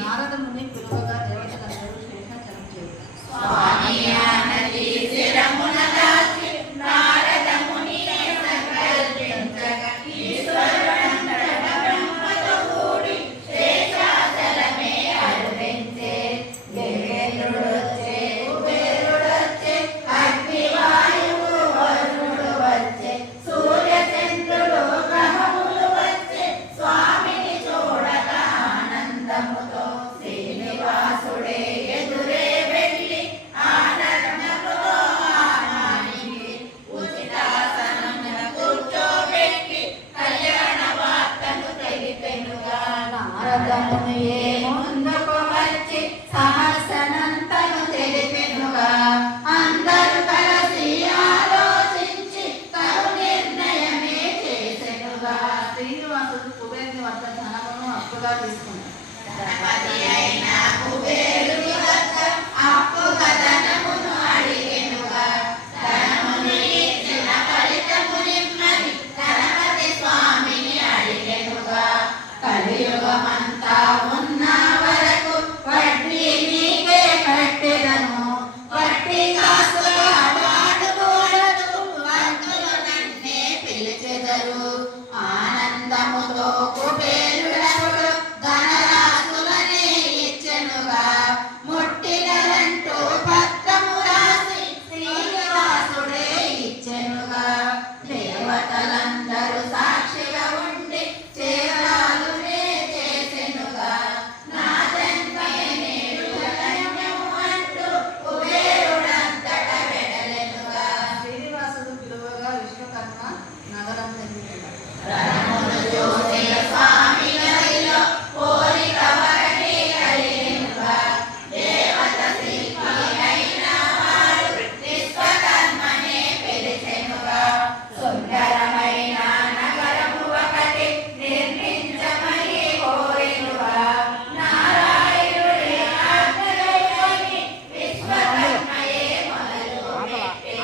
నారద ముని పిలువగా దేవతలందరూ శేషాచలం చేశారు. స్వామి ఆనది శిరమున దాచి నారద ముని సంకల్పించగా ఈశ్వరుడంతట బ్రహ్మతో కూడి శేషాచలమే అరుదించే. దేవేంద్రుడొచ్చే, కుబేరుడొచ్చే, అగ్ని వాయువు వరుణుడు వచ్చే, సూర్య చంద్రుడు గ్రహములు వచ్చే. స్వామిని చూడక ఆనందముతో శ్రీనివాసుడే ఎదురే వెళ్ళి ఆనందముతో ఆనానికి ఉచితాసనమున కూర్చోబెట్టి కళ్యాణ వార్తను తెలిపెనుగా. నారదమునియే ముందుకు వచ్చి సమస్యనంతను తెలిపెనుగా. అందరూ కలిసి ఆలోచించి తగు నిర్ణయమే చేసెనుగా. శ్రీనివాసుడు కుబేరుని వద్ద ధనమును అప్పుగా తీసుకున్నాడు. గణపతి అయిన కుబేరుని వద్ద అప్పుగా ధనమును అడిగెనుగా. ధనమును ఇచ్చిన ఫలితమునిమ్మని గణపతి స్వామిని అడిగెనుగా. కలియుగమంతా ఉన్న వరకు వడ్డీ నీకే కట్టెదను, వడ్డీ కాసులు అడుగూడదు, భక్తులు నన్నే పిలిచెదరు. ఆనందముతో కుబేరుడప్పుడు ధనరాశులనే ఇచ్చెనుగా. ముట్టినదంటూ పత్రము రాసి శ్రీనివాసుడే ఇచ్చెనుగా. దేవతలందరూ సాక్షిగా ఉండి చేరాలునే చేసెనుగా. నా జన్మే నేడు ధన్యము అంటూ కుబేరుడంతట వెడలెనుగా. శ్రీనివాసుడు పిలువగా విశ్వకర్మ నగరం నిర్మించాడు. రథమును చూసే స్వామి గదిలో కోరిక ఒకటి కలిగెనుగా. దేవత శిల్పి అయిన వాడు విశ్వకర్మనే పిలిచెనుగా. సుందరమైన నగరము ఒకటి నిర్మించమని కోరెనుగా. నారాయణుడి ఆజ్ఞలైనవి విశ్వకర్మయే మొదలు పెట్టి